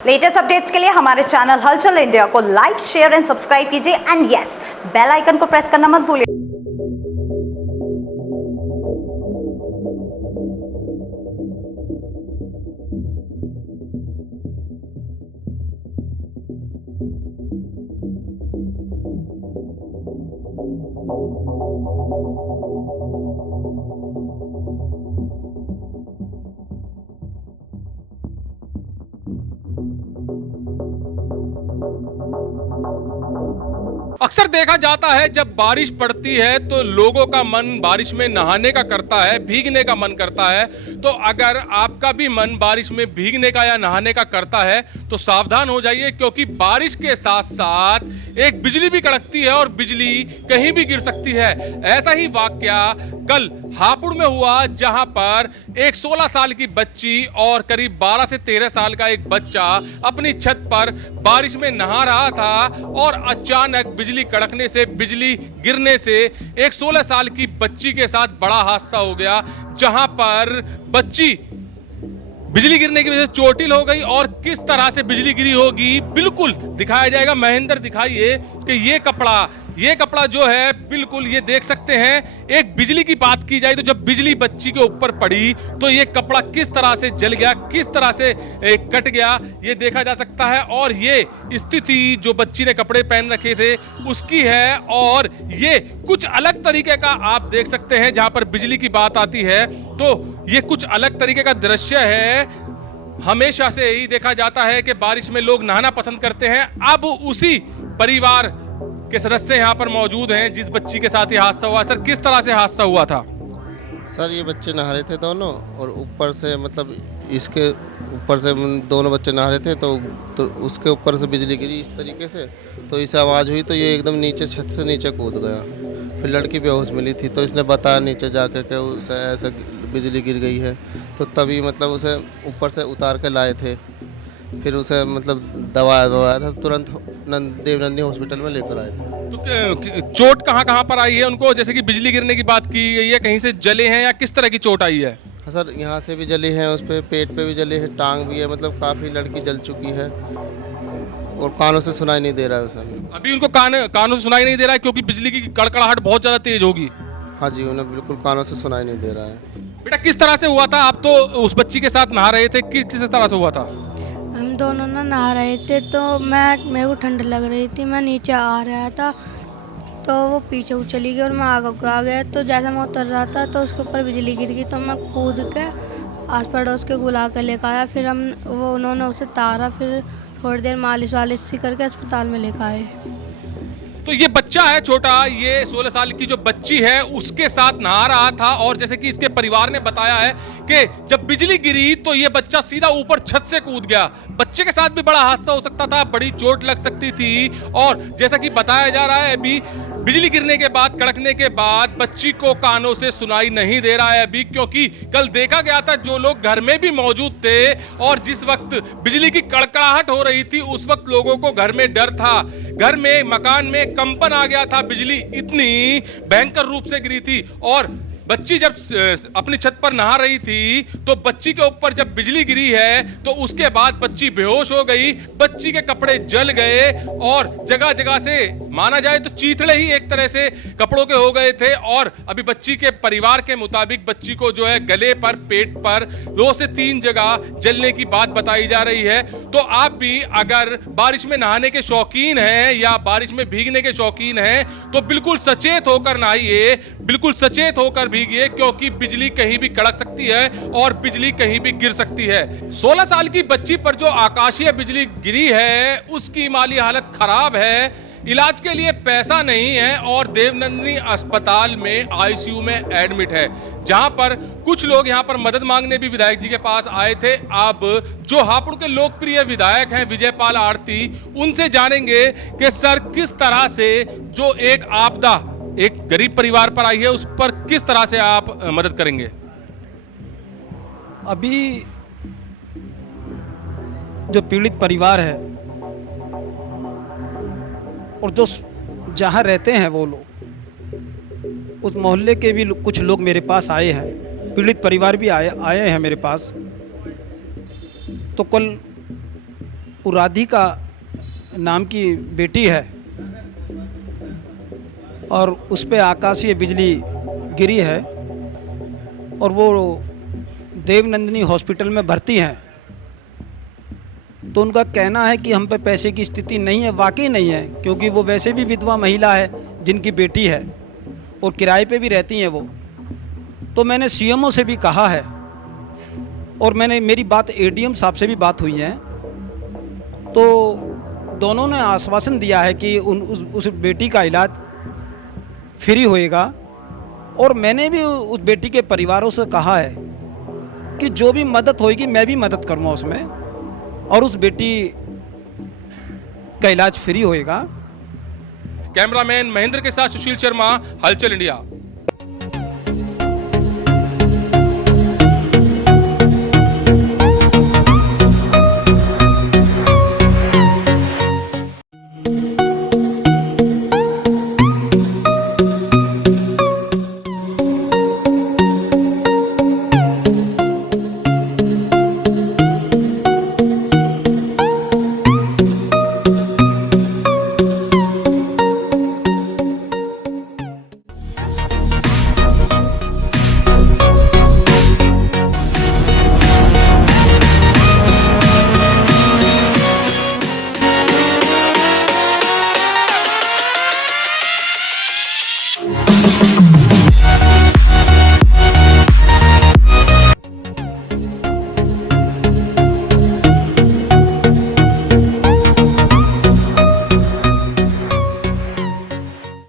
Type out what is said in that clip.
Latest updates के लिए हमारे चैनल हलचल इंडिया को लाइक, शेयर एंड सब्सक्राइब कीजिए एंड यस, बेल आइकन को प्रेस करना मत भूलिए। अक्सर देखा जाता है जब बारिश पड़ती है तो लोगों का मन बारिश में नहाने का करता है, भीगने का मन करता है। तो अगर आपका भी मन बारिश में भीगने का या नहाने का करता है तो सावधान हो जाइए, क्योंकि बारिश के साथ साथ एक बिजली भी कड़कती है और बिजली कहीं भी गिर सकती है। ऐसा ही वाकया कल हापुड़ में हुआ, जहां पर एक 16 साल की बच्ची और करीब 12 से 13 साल का एक बच्चा अपनी छत पर बारिश में नहा रहा था और अचानक बिजली कड़कने से, बिजली गिरने से एक 16 साल की बच्ची के साथ बड़ा हादसा हो गया, जहां पर बच्ची बिजली गिरने की वजह से चोटिल हो गई। और किस तरह से बिजली गिरी होगी बिल्कुल दिखाया जाएगा। महेंद्र, दिखाइए कि ये कपड़ा जो है बिल्कुल ये देख सकते हैं। एक बिजली की बात की जाए तो जब बिजली बच्ची के ऊपर पड़ी तो ये कपड़ा किस तरह से जल गया, किस तरह से कट गया, ये देखा जा सकता है। और ये स्थिति जो बच्ची ने कपड़े पहन रखे थे उसकी है, और ये कुछ अलग तरीके का आप देख सकते हैं। जहां पर बिजली की बात आती है तो ये कुछ अलग तरीके का दृश्य है। हमेशा से यही देखा जाता है कि बारिश में लोग नहाना पसंद करते हैं। अब उसी परिवार के सदस्य यहाँ पर मौजूद हैं जिस बच्ची के साथ ये हादसा हुआ। सर, किस तरह से हादसा हुआ था? सर, ये बच्चे नहा रहे थे दोनों, और ऊपर से मतलब इसके ऊपर से दोनों बच्चे नहा रहे थे तो उसके ऊपर से बिजली गिरी इस तरीके से, तो इसे आवाज़ हुई तो ये एकदम नीचे, छत से नीचे कूद गया। फिर लड़की बेहोश मिली थी तो इसने बताया नीचे जाकर के उसे ऐसा बिजली गिर गई है। तो तभी मतलब उसे ऊपर से उतार के लाए थे, फिर उसे मतलब दवाया था, तुरंत देवनंदी हॉस्पिटल में लेकर आए थे। तो चोट कहाँ पर आई है उनको? जैसे कि बिजली गिरने की बात की गई है, कहीं से जले हैं या किस तरह की चोट आई है? हाँ सर, यहाँ से भी जले हैं, उस पर पेट पे भी जले हैं, टांग भी है, मतलब काफ़ी लड़की जल चुकी है और कानों से सुनाई नहीं दे रहा है उसे। अभी उनको कानों से सुनाई नहीं दे रहा है क्योंकि बिजली की कड़कड़ाहट बहुत ज़्यादा तेज होगी। हाँ जी, उन्हें बिल्कुल कानों से सुनाई नहीं दे रहा है। बेटा, किस तरह से हुआ था? आप तो उस बच्ची के साथ नहा रहे थे, किस तरह से हुआ था? हम दोनों ना नहा रहे थे तो मेरे को ठंड लग रही थी, मैं नीचे आ रहा था तो वो पीछे चली गई और मैं आगे आ गया। तो जैसे मैं उतर रहा था तो उसके ऊपर बिजली गिर गई, तो मैं कूद के आस पड़ोस के बुला कर लेकर आया। फिर उन्होंने उसे तारा, फिर थोड़ी देर मालिश वालिश सी करके अस्पताल में लेकर आए। तो ये बच्चा है छोटा, ये 16 साल की जो बच्ची है उसके साथ नहा रहा था, और जैसे कि इसके परिवार ने बताया है कि जब बिजली गिरी तो ये बच्चा सीधा ऊपर छत से कूद गया। बच्चे के साथ भी बड़ा हादसा हो सकता था, बड़ी चोट लग सकती थी। और जैसा कि बताया जा रहा है, अभी बिजली गिरने के बाद, कड़कने के बाद बच्ची को कानों से सुनाई नहीं दे रहा है अभी, क्योंकि कल देखा गया था जो लोग घर में भी मौजूद थे और जिस वक्त बिजली की कड़कड़ाहट हो रही थी उस वक्त लोगों को घर में डर था, घर में, मकान में कंपन आ गया था। बिजली इतनी भयंकर रूप से गिरी थी और बच्ची जब अपनी छत पर नहा रही थी तो बच्ची के ऊपर जब बिजली गिरी है तो उसके बाद बच्ची बेहोश हो गई, बच्ची के कपड़े जल गए और जगह जगह से माना जाए तो चीथड़े ही एक तरह से कपड़ों के हो गए थे। और अभी बच्ची के परिवार के मुताबिक बच्ची को जो है गले पर, पेट पर 2 से 3 जगह जलने की बात बताई जा रही है। तो आप भी अगर बारिश में नहाने के शौकीन हैं या बारिश में भीगने के शौकीन हैं तो बिल्कुल सचेत होकर नहाइए, बिल्कुल सचेत होकर भीगिए, क्योंकि बिजली कहीं भी कड़क सकती है और बिजली कहीं भी गिर सकती है। 16 साल की बच्ची पर जो आकाशीय बिजली गिरी है उसकी माली हालत खराब है, इलाज के लिए पैसा नहीं है और देवनंदिनी अस्पताल में आईसीयू में एडमिट है, जहां पर कुछ लोग यहां पर मदद मांगने भी विधायक जी के पास आए थे। अब जो हापुड़ के लोकप्रिय विधायक हैं विजयपाल आरती, उनसे जानेंगे कि सर किस तरह से जो एक आपदा एक गरीब परिवार पर आई है उस पर किस तरह से आप मदद करेंगे? अभी जो पीड़ित परिवार है और जो जहाँ रहते हैं वो लोग, उस मोहल्ले के भी कुछ लोग मेरे पास आए हैं, पीड़ित परिवार भी आए हैं मेरे पास। तो कल वो राधिका नाम की बेटी है और उस पे आकाशीय बिजली गिरी है और वो देवनंदिनी हॉस्पिटल में भर्ती हैं। तो उनका कहना है कि हम पे पैसे की स्थिति नहीं है। वाकई नहीं है, क्योंकि वो वैसे भी विधवा महिला है जिनकी बेटी है और किराए पे भी रहती हैं वो। तो मैंने सीएमओ से भी कहा है और मेरी बात एडीएम साहब से भी बात हुई है। तो दोनों ने आश्वासन दिया है कि उस बेटी का इलाज फ्री होएगा और मैंने भी उस बेटी के परिवारों से कहा है कि जो भी मदद होएगी मैं भी मदद करूँगा उसमें और उस बेटी का इलाज फ्री होएगा। कैमरामैन महेंद्र के साथ सुशील शर्मा, हलचल इंडिया।